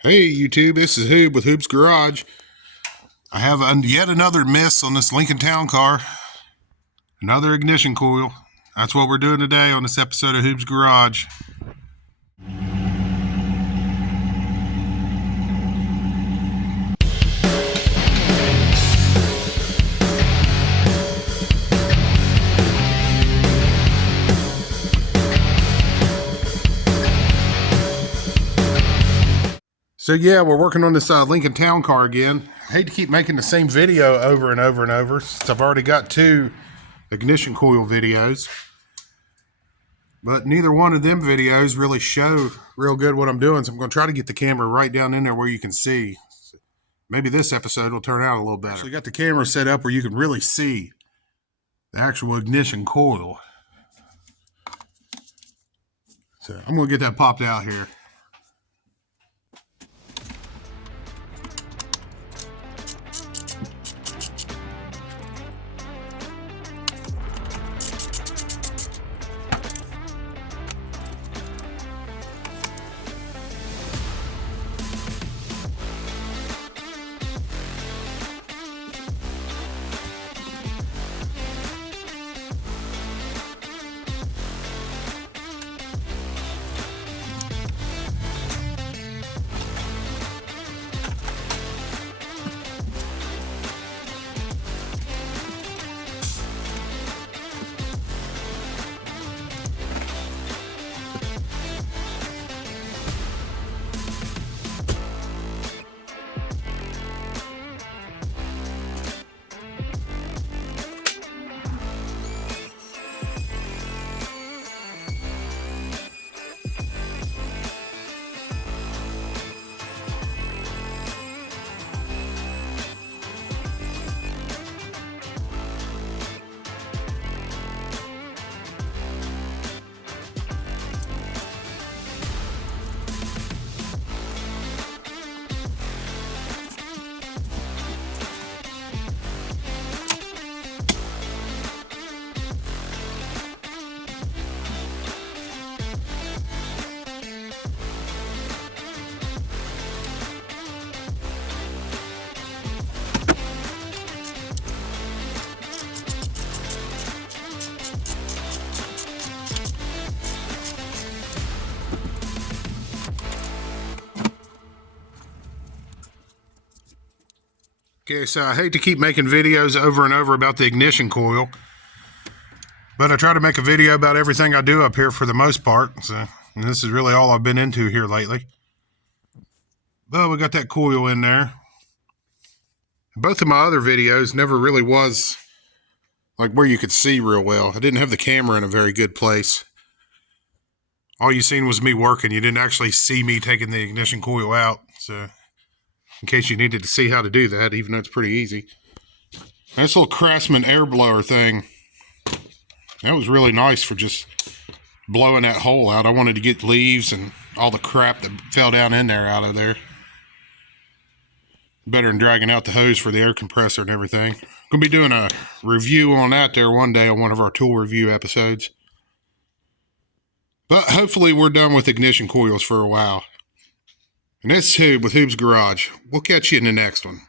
Hey YouTube, this is Hoob with Hoob's Garage. I have yet another miss on this Lincoln Town car. Another ignition coil. That's what we're doing today on this episode of Hoob's Garage. So yeah, we're working on this Lincoln Town car again. I hate to keep making the same video over and over and over since I've already got two ignition coil videos. But neither one of them videos really show real good what I'm doing, so I'm going to try to get the camera right down in there where you can see. Maybe this episode will turn out a little better. Actually got the camera set up where you can really see the actual ignition coil. So I'm going to get that popped out here. Okay, so I hate to keep making videos over and over about the ignition coil, but I try to make a video about everything I do up here for the most part. So, and this is really all I've been into here lately. But we got that coil in there. Both of my other videos never really was like where you could see real well. I didn't have the camera in a very good place. All you seen was me working. You didn't actually see me taking the ignition coil out. So in case you needed to see how to do that, even though it's pretty easy. And this little Craftsman air blower thing, that was really nice for just blowing that hole out. I wanted to get leaves and all the crap that fell down in there out of there. Better than dragging out the hose for the air compressor and everything. Gonna be doing a review on that there one day on one of our tool review episodes. But hopefully we're done with ignition coils for a while. And this is Hoob with Hoob's Garage. We'll catch you in the next one.